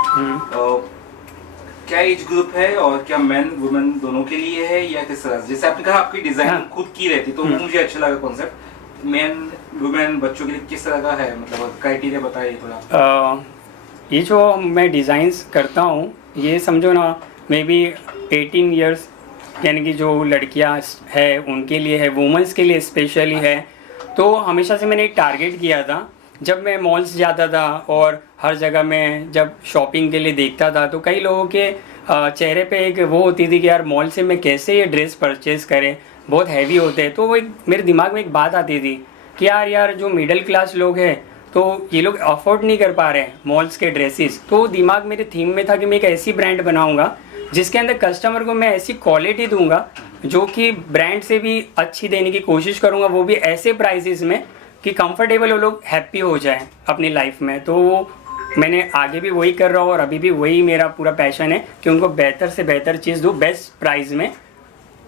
क्या एज ग्रुप है और क्या मेन वुमेन दोनों के लिए है या किस तरह? जैसे आपने कहा आपकी डिज़ाइन खुद की रहती, तो वो मुझे अच्छा लगा कॉन्सेप्ट। मेन वुमेन बच्चों के लिए किस तरह का है, मतलब क्राइटेरिया बताइए थोड़ा। ये जो मैं डिज़ाइंस करता हूँ ये समझो ना मे बी 18 ईयर्स यानी कि जो लड़कियाँ है उनके लिए है, वुमेंस के लिए स्पेशली है। तो हमेशा से मैंने एक टारगेट किया था। जब मैं मॉल्स जाता था और हर जगह में जब शॉपिंग के लिए देखता था तो कई लोगों के चेहरे पे एक वो होती थी कि यार मॉल से मैं कैसे ये ड्रेस परचेज़ करें, बहुत हैवी होते हैं। तो वो एक मेरे दिमाग में एक बात आती थी कि यार जो मिडिल क्लास लोग हैं तो ये लोग अफोर्ड नहीं कर पा रहे हैं मॉल्स के ड्रेसेस। तो दिमाग मेरे थीम में था कि मैं एक ऐसी ब्रांड बनाऊंगा जिसके अंदर कस्टमर को मैं ऐसी क्वालिटी दूंगा जो कि ब्रांड से भी अच्छी देने की कोशिश करूंगा, वो भी ऐसे प्राइसेस में कि कंफर्टेबल वो लोग हैप्पी हो जाएं अपनी लाइफ में। तो मैंने आगे भी वही कर रहा हूँ और अभी भी वही मेरा पूरा पैशन है कि उनको बेहतर से बेहतर चीज़ दूँ बेस्ट प्राइस में।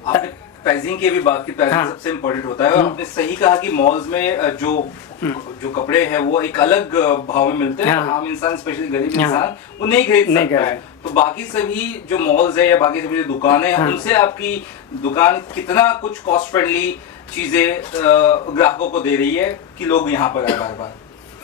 प्राइसिंग की भी बात की, प्राइसिंग सबसे इम्पोर्टेंट होता है। और आपने सही कहा कि मॉल्स में जो कपड़े हैं वो एक अलग भाव में मिलते हैं। आम इंसान, स्पेशली गरीब इंसान, वो नहीं खरीद सकता है। तो बाकी सभी जो मॉल्स है या बाकी सभी जो दुकानें हैं उनसे आपकी दुकान कितना कुछ कॉस्ट फ्रेंडली चीजें ग्राहकों को दे रही है कि लोग यहाँ पर आए बार बार?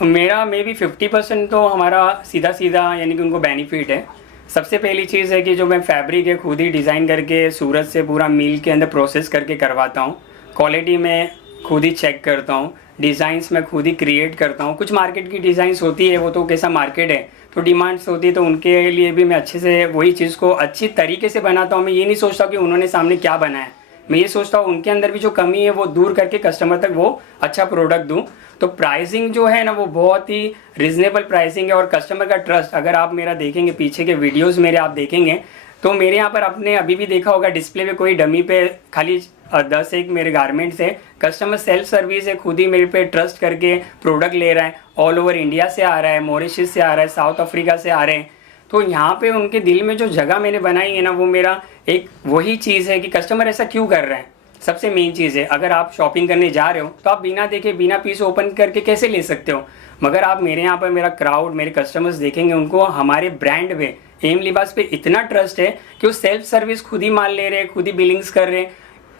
मेरा मे बी 50% तो हमारा सीधा यानी कि उनको बेनिफिट है। सबसे पहली चीज़ है कि जो मैं फैब्रिक है खुद ही डिज़ाइन करके सूरत से पूरा मिल के अंदर प्रोसेस करके करवाता हूँ। क्वालिटी मैं खुद ही चेक करता हूँ, डिज़ाइंस मैं खुद ही क्रिएट करता हूँ। कुछ मार्केट की डिज़ाइंस होती है, वो तो कैसा मार्केट है तो डिमांड्स होती है, तो उनके लिए भी मैं अच्छे से वही चीज़ को अच्छी तरीके से बनाता हूँ। मैं ये नहीं सोचता कि उन्होंने सामने क्या बनाया, मैं ये सोचता हूँ उनके अंदर भी जो कमी है वो दूर करके कस्टमर तक वो अच्छा प्रोडक्ट दूँ। तो प्राइसिंग जो है ना वो बहुत ही रिजनेबल प्राइसिंग है और कस्टमर का ट्रस्ट, अगर आप मेरा देखेंगे पीछे के वीडियोस मेरे आप देखेंगे तो मेरे यहाँ पर आपने अभी भी देखा होगा डिस्प्ले पे कोई डमी पे खाली 10 एक मेरे गारमेंट्स है। कस्टमर सेल्फ सर्विस है, खुद ही मेरे पे ट्रस्ट करके प्रोडक्ट ले रहा है। ऑल ओवर इंडिया से आ रहा है, मॉरिशस से आ रहा है, साउथ अफ्रीका से आ रहे हैं। तो यहाँ पे उनके दिल में जो जगह मैंने बनाई है ना वो मेरा एक वही चीज़ है कि कस्टमर ऐसा क्यों कर रहे हैं। सबसे मेन चीज़ है, अगर आप शॉपिंग करने जा रहे हो तो आप बिना देखे बिना पीस ओपन करके कैसे ले सकते हो, मगर आप मेरे यहाँ पर मेरा क्राउड, मेरे कस्टमर्स देखेंगे, उनको हमारे ब्रांड पे एम लिबास पे इतना ट्रस्ट है कि वो सेल्फ सर्विस खुद ही माल ले रहे हैं, खुद ही बिलिंग्स कर रहे हैं,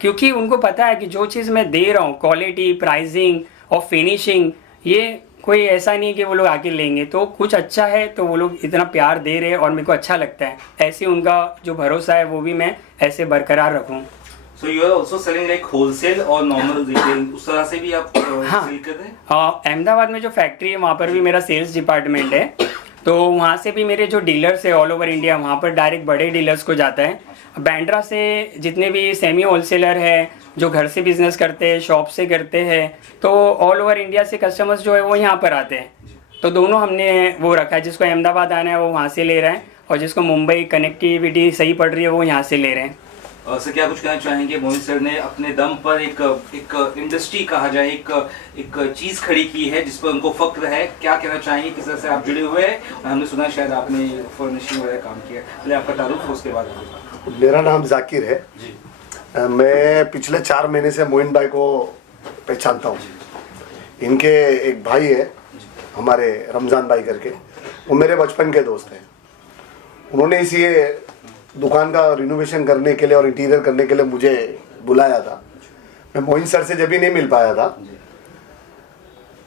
क्योंकि उनको पता है कि जो चीज़ मैं दे रहा हूँ, क्वालिटी, प्राइसिंग और फिनिशिंग, ये कोई ऐसा नहीं है कि वो लोग आके लेंगे। तो कुछ अच्छा है तो वो लोग इतना प्यार दे रहे हैं और मेरे को अच्छा लगता है। ऐसे उनका जो भरोसा है वो भी मैं ऐसे बरकरार रखूँ। So you are also selling like wholesale और normal retail, उस तरह से भी आप सेल कर रहे हैं? अहमदाबाद में जो फैक्ट्री है वहाँ पर भी मेरा सेल्स डिपार्टमेंट है, तो वहाँ से भी मेरे जो डीलर्स है ऑल ओवर इंडिया, वहाँ पर डायरेक्ट बड़े डीलर्स को जाता है। बैंड्रा से जितने भी सेमी होलसेलर है जो घर से बिजनेस करते हैं, शॉप से करते हैं, तो ऑल ओवर इंडिया से कस्टमर्स जो है वो यहाँ पर आते हैं। तो दोनों हमने वो रखा है, जिसको अहमदाबाद आना है वो वहाँ से ले रहा है और जिसको मुंबई कनेक्टिविटी सही पड़ रही है वो यहाँ से ले रहे हैं। सर क्या कुछ कहना चाहेंगे, मोहित सर ने अपने दम पर एक इंडस्ट्री कहा जाए, एक चीज खड़ी की है जिस पर उनको फक्र है, क्या कहना चाहेंगे, किस तरह से आप जुड़े हुए हैं? और हमने सुना शायद आपने फर्निशिंग वगैरह काम किया, पहले आपका तारुफ हो उसके बाद। मेरा नाम जाकिर है जी। मैं पिछले 4 महीने से मोइन भाई को पहचानता हूँ। इनके एक भाई है हमारे रमज़ान भाई करके, वो मेरे बचपन के दोस्त हैं। उन्होंने इसी दुकान का रिनोवेशन करने के लिए और इंटीरियर करने के लिए मुझे बुलाया था। मैं मोइन सर से जब भी नहीं मिल पाया था,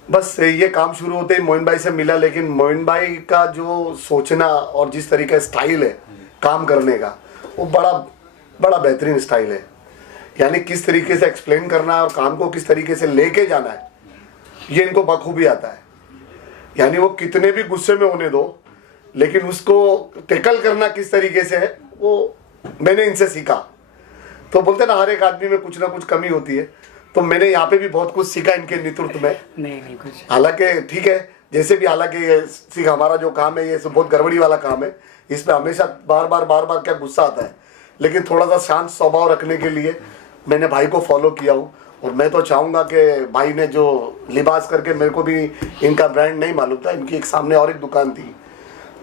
बस ये काम शुरू होते ही मोइन भाई से मिला। लेकिन मोइन भाई का जो सोचना और जिस तरीके स्टाइल है काम करने का, वो बड़ा बेहतरीन स्टाइल है। यानी किस तरीके से एक्सप्लेन करना है और काम को किस तरीके से लेके जाना है, ये इनको बखूबी आता है। यानी वो कितने भी गुस्से में होने दो, लेकिन उसको टैकल करना किस तरीके से है वो मैंने इनसे सीखा। तो बोलते ना हर एक आदमी में कुछ ना कुछ कमी होती है, तो मैंने यहाँ पे भी बहुत कुछ सीखा इनके नेतृत्व में। नहीं कुछ, हालांकि ठीक है जैसे भी, हालांकि ये सीखा हमारा जो काम है ये बहुत गड़बड़ी वाला काम है, इसमें हमेशा बार बार क्या गुस्सा आता है। लेकिन थोड़ा सा शांत स्वभाव रखने के लिए मैंने भाई को फॉलो किया हूँ। और मैं तो चाहूँगा कि भाई ने जो लिबास करके, मेरे को भी इनका ब्रांड नहीं मालूम था, इनकी एक सामने और एक दुकान थी,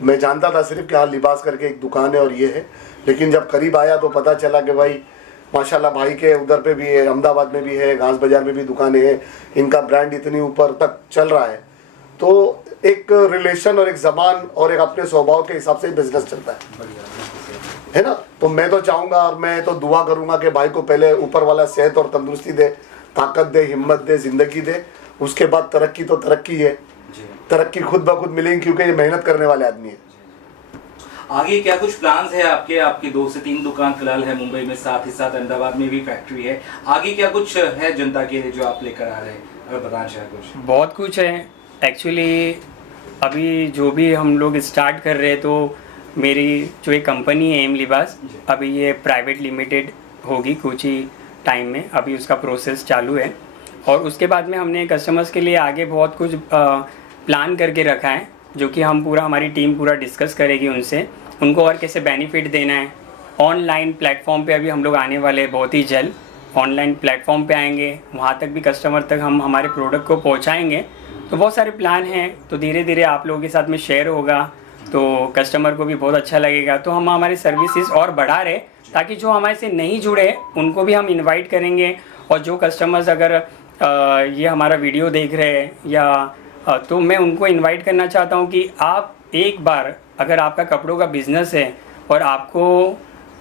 मैं जानता था सिर्फ कि हाँ लिबास करके एक दुकान है और ये है। लेकिन जब करीब आया तो पता चला कि भाई माशाल्लाह भाई के उधर पे भी है, अहमदाबाद में भी है, घास बाजार में भी दुकानें हैं, इनका ब्रांड इतनी ऊपर तक चल रहा है। तो एक रिलेशन और एक ज़बान और एक अपने स्वभाव के हिसाब से बिजनेस चलता है ना। तो मैं तो चाहूँगा और मैं तो दुआ करूँगा कि भाई को पहले ऊपर वाला सेहत और तंदुरुस्ती दे, ताकत दे, हिम्मत दे, ज़िंदगी दे। उसके बाद तरक्की तो तरक्की है, तरक्की खुद ब खुद मिलेगी क्योंकि ये मेहनत करने वाले आदमी है। आगे क्या कुछ प्लान्स है आपके 2 से 3 दुकान फिलहाल है मुंबई में, साथ ही साथ अहमदाबाद में भी फैक्ट्री है, आगे क्या कुछ है जनता के लिए जो आप लेकर आ रहे हैं, अगर बताना चाहें कुछ? बहुत कुछ है एक्चुअली। अभी जो भी हम लोग स्टार्ट कर रहे हैं, तो मेरी जो एक कंपनी है एम लिबास, अभी ये प्राइवेट लिमिटेड होगी कुछ ही टाइम में, अभी उसका प्रोसेस चालू है। और उसके बाद में हमने कस्टमर्स के लिए आगे बहुत कुछ प्लान करके रखा है, जो कि हम हमारी टीम पूरा डिस्कस करेगी उनसे, उनको और कैसे बेनिफिट देना है। ऑनलाइन प्लेटफॉर्म पे अभी हम लोग आने वाले हैं बहुत ही जल्द, ऑनलाइन प्लेटफॉर्म पे आएंगे, वहाँ तक भी कस्टमर तक हम हमारे प्रोडक्ट को पहुँचाएँगे। तो बहुत सारे प्लान हैं, तो धीरे धीरे आप लोगों के साथ में शेयर होगा, तो कस्टमर को भी बहुत अच्छा लगेगा। तो हम हमारी सर्विसेज और बढ़ा रहे, ताकि जो हमारे से नहीं जुड़े उनको भी हम इनवाइट करेंगे। और जो कस्टमर्स अगर ये हमारा वीडियो देख रहे हैं या तो मैं उनको इनवाइट करना चाहता हूँ कि आप एक बार, अगर आपका कपड़ों का बिज़नेस है और आपको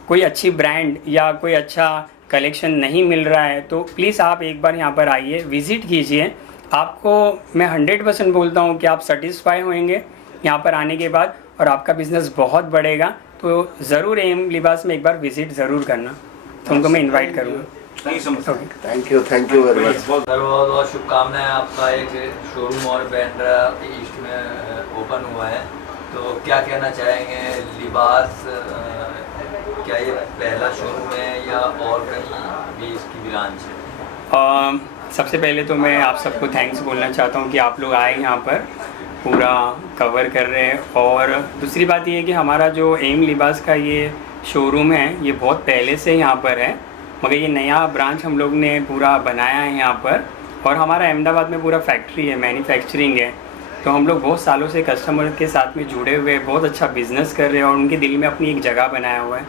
कोई अच्छी ब्रांड या कोई अच्छा कलेक्शन नहीं मिल रहा है, तो प्लीज़ आप एक बार यहाँ पर आइए, विज़िट कीजिए। आपको मैं 100% बोलता हूँ कि आप सेटिस्फाई होंगे यहाँ पर आने के बाद, और आपका बिज़नेस बहुत बढ़ेगा। तो ज़रूर एम लिबास में एक बार विज़िट ज़रूर करना, तो उनको मैं इनवाइट करूँगा। Thank you so much. Thank you very much. बहुत बहुत शुभकामनाएं। आपका एक शोरूम और बैंड्रा ईस्ट में ओपन हुआ है, तो क्या कहना चाहेंगे? लिबास क्या ये पहला शोरूम है या और कहीं भी इसकी ब्रांच है? सबसे पहले तो मैं आप सबको थैंक्स बोलना चाहता हूँ कि आप लोग आए यहाँ पर, पूरा कवर कर रहे हैं। और दूसरी बात ये है कि हमारा जो एम लिबास का ये शोरूम है, ये बहुत पहले से यहाँ पर है, मगर ये नया ब्रांच हम लोग ने पूरा बनाया है यहाँ पर। और हमारा अहमदाबाद में पूरा फैक्ट्री है, मैन्युफैक्चरिंग है, तो हम लोग बहुत सालों से कस्टमर के साथ में जुड़े हुए, बहुत अच्छा बिज़नेस कर रहे हैं और उनके दिल में अपनी एक जगह बनाया हुआ है।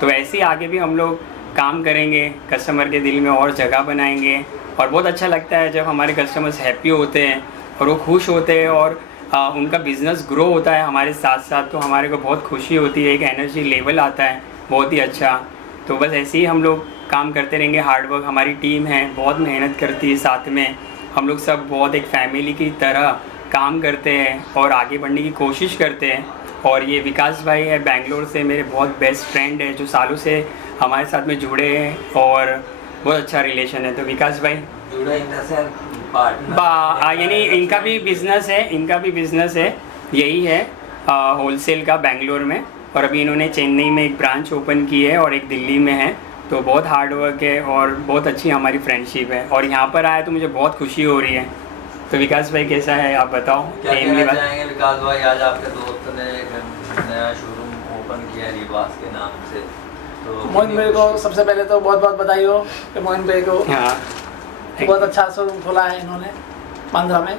तो ऐसे ही आगे भी हम लोग काम करेंगे, कस्टमर के दिल में और जगह बनाएंगे। और बहुत अच्छा लगता है जब हमारे कस्टमर्स हैप्पी होते हैं और वो खुश होते हैं और उनका बिजनेस ग्रो होता है हमारे साथ साथ, तो हमारे को बहुत खुशी होती है, एक एनर्जी लेवल आता है बहुत ही अच्छा। तो बस ऐसे ही हम लोग काम करते रहेंगे, हार्डवर्क हमारी टीम है, बहुत मेहनत करती है, साथ में हम लोग सब बहुत एक फैमिली की तरह काम करते हैं और आगे बढ़ने की कोशिश करते हैं। और ये विकास भाई है बेंगलोर से, मेरे बहुत बेस्ट फ्रेंड है जो सालों से हमारे साथ में जुड़े हैं और बहुत अच्छा रिलेशन है। तो विकास भाई जुड़े इन द सेंस पार्टनर, यानी इनका भी बिजनेस है यही है होलसेल का बेंगलोर में, और अभी इन्होंने चेन्नई में एक ब्रांच ओपन की है और एक दिल्ली में है। तो बहुत हार्ड वर्क है और बहुत अच्छी हमारी फ्रेंडशिप है, और यहाँ पर आया तो मुझे बहुत खुशी हो रही है। तो विकास भाई कैसा है आप बताओ। क्या कहना चाहेंगे विकास भाई, आज आपके दोस्त ने एक नया शोरूम ओपन किया है लिबास के नाम से, तो मोहन भाई को सबसे पहले तो बहुत बहुत बधाई हो कि मोहन भाई को बहुत अच्छा शोरूम खोला है इन्होंने बांद्रा में,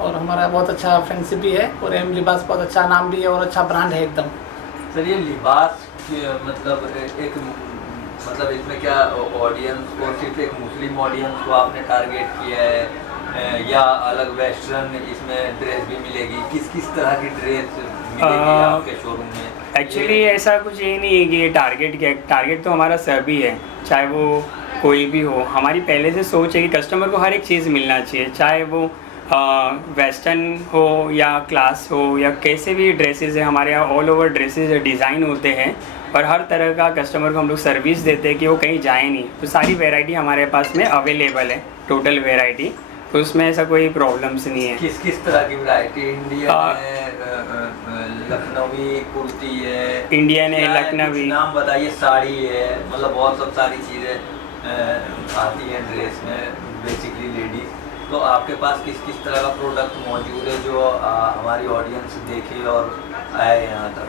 और हमारा बहुत अच्छा फ्रेंडशिप भी है, और एम लिबास बहुत अच्छा नाम भी है और अच्छा ब्रांड है एकदम। सर ये लिबास मतलब इसमें क्या ऑडियंस को सिर्फ एक मुस्लिम ऑडियंस को आपने टारगेट किया है या अलग वेस्टर्न इसमें ड्रेस भी मिलेगी, किस तरह की ड्रेस मिलेगी आपके शोरूम में? एक्चुअली ऐसा कुछ ये नहीं है कि ये टारगेट तो हमारा सभी है, चाहे वो कोई भी हो। हमारी पहले से सोच है कि कस्टमर को हर एक चीज़ मिलना चाहिए, चाहे वो वेस्टर्न हो या क्लास हो या कैसे भी ड्रेसेस है। हमारे यहाँ ऑल ओवर ड्रेसेस डिज़ाइन होते हैं और हर तरह का कस्टमर को हम लोग सर्विस देते हैं कि वो कहीं जाए नहीं। तो सारी वैरायटी हमारे पास में अवेलेबल है, टोटल वैरायटी, तो उसमें ऐसा कोई प्रॉब्लम्स नहीं है। किस तरह की वैरायटी? इंडियन है, लखनवी कुर्ती है, इंडियन है, लखनवी, नाम बताइए, साड़ी है, मतलब बहुत सब सारी चीज़ें आती हैं ड्रेस में बेसिकली लेडीज। तो आपके पास किस तरह का प्रोडक्ट मौजूद है जो हमारी ऑडियंस देखे और आए यहाँ तक?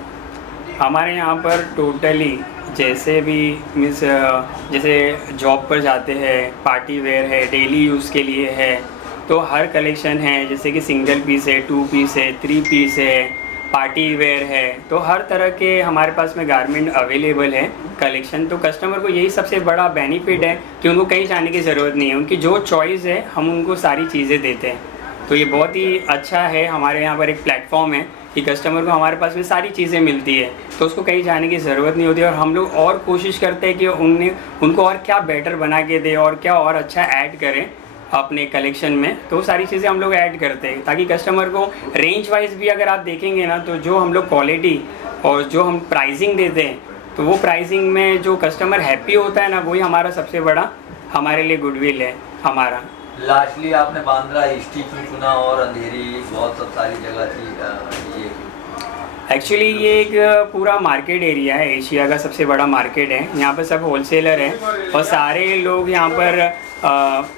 हमारे यहाँ पर टोटली जैसे भी मीन्स जैसे जॉब पर जाते हैं, पार्टी वेयर है, डेली यूज़ के लिए है, तो हर कलेक्शन है। जैसे कि सिंगल पीस है, 2 पीस है, 3 पीस है, पार्टी वेयर है, तो हर तरह के हमारे पास में गारमेंट अवेलेबल है कलेक्शन। तो कस्टमर को यही सबसे बड़ा बेनिफिट है कि उनको कहीं जाने की ज़रूरत नहीं है, उनकी जो चॉइस है हम उनको सारी चीज़ें देते हैं। तो ये बहुत ही अच्छा है, हमारे यहाँ पर एक प्लेटफॉर्म है कि कस्टमर को हमारे पास में सारी चीज़ें मिलती है, तो उसको कहीं जाने की ज़रूरत नहीं होती। और हम लोग और कोशिश करते हैं कि उनको और क्या बेटर बना के दे और क्या और अच्छा ऐड करें अपने कलेक्शन में। तो सारी चीज़ें हम लोग ऐड करते हैं ताकि कस्टमर को रेंज वाइज भी अगर आप देखेंगे ना, तो जो हम लोग क्वालिटी और जो हम प्राइसिंग देते हैं, तो वो प्राइसिंग में जो कस्टमर हैप्पी होता है ना, वही हमारा सबसे बड़ा हमारे लिए गुडविल है हमारा। लास्टली आपने बांद्रा ईस्ट क्यों चुना और अंधेरी बहुत सब सारी जगह थी ये? एक्चुअली ये एक पूरा मार्केट एरिया है, एशिया का सबसे बड़ा मार्केट है। यहाँ पर सब होलसेलर हैं और सारे लोग यहाँ पर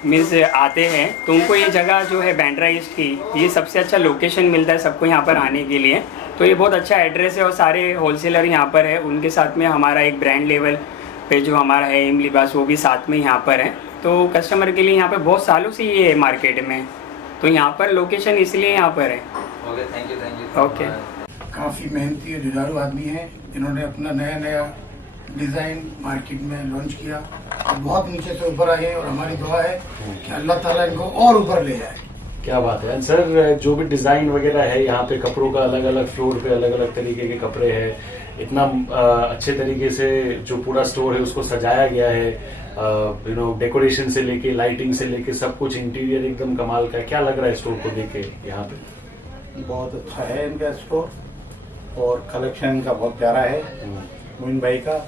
मीन्स आते हैं, तो उनको ये जगह जो है बांद्रा ईस्ट की, ये सबसे अच्छा लोकेशन मिलता है सबको यहाँ पर आने के लिए। तो ये बहुत अच्छा एड्रेस है और सारे होलसेलर यहाँ पर है। उनके साथ में हमारा एक ब्रांड लेवल पे जो हमारा है एम लिबास, वो भी साथ में यहाँ पर है। तो कस्टमर के लिए यहाँ पर बहुत सालों से ये है मार्केट में, तो यहाँ पर लोकेशन इसलिए यहाँ पर है। Okay, thank you. ओके। काफ़ी मेहनती और जुझारू आदमी है, इन्होंने अपना नया डिज़ाइन मार्केट में लॉन्च किया और बहुत नीचे से ऊपर आए हैं, और हमारी दुआ है कि अल्लाह ताला इनको और ऊपर ले जाए। क्या बात है सर, जो भी डिज़ाइन वगैरह है यहाँ पे, कपड़ों का अलग अलग फ्लोर पे अलग अलग तरीके के कपड़े हैं, इतना अच्छे तरीके से जो पूरा स्टोर है उसको सजाया गया है, डेकोरेशन से लेके लाइटिंग से लेके सब कुछ, इंटीरियर एकदम कमाल का। क्या लग रहा है स्टोर को देख के यहाँ पे? बहुत अच्छा है इनका स्टोर और कलेक्शन इनका बहुत प्यारा है मोइन भाई का,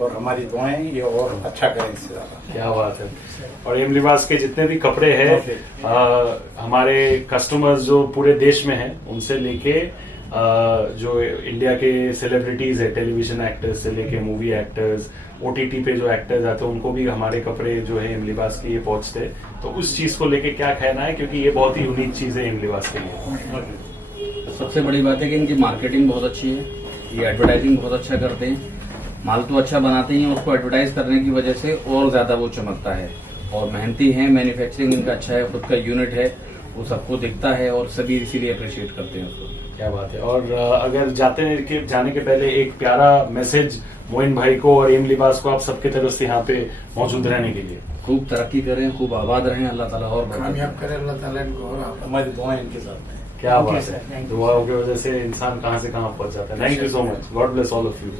और हमारी दुआएं ये और अच्छा करें इससे ज़्यादा। क्या बात है। और एम लिबास के जितने भी कपड़े हैं हमारे कस्टमर्स जो पूरे देश में हैं, उनसे लेके जो इंडिया के सेलिब्रिटीज है, टेलीविजन एक्टर्स से लेके मूवी एक्टर्स, OTT पे जो एक्टर्स आते हैं, उनको भी हमारे कपड़े जो है एम लिबास के ये पहुंचते हैं। तो उस चीज को लेके क्या कहना है, क्योंकि ये बहुत ही यूनिक चीज है एम लिबास के लिए। सबसे बड़ी बात है कि इनकी मार्केटिंग बहुत अच्छी है, ये एडवर्टाइजिंग बहुत अच्छा करते हैं, माल तो अच्छा बनाते ही हैं, उसको एडवर्टाइज करने की वजह से और ज्यादा वो चमकता है। और मेहनती है, मैन्युफैक्चरिंग इनका अच्छा है, खुद का यूनिट है, वो सबको दिखता है और सभी इसीलिए अप्रिशिएट करते हैं उसको। क्या बात है। और अगर जाने के पहले एक प्यारा मैसेज मोइन भाई को और एम लिबास को आप सबके तरफ से यहाँ पे मौजूद रहने के लिए। खूब तरक्की करें, खूब आबाद रहें, अल्लाह ताला और कामयाब करें, अल्लाह ताला इनको, और हमारी दुआएं इनके साथ हैं। क्या बात है, दुआओं की वजह से इंसान कहाँ से कहाँ पहुंच जाता है। Thank you so much, God bless all of you.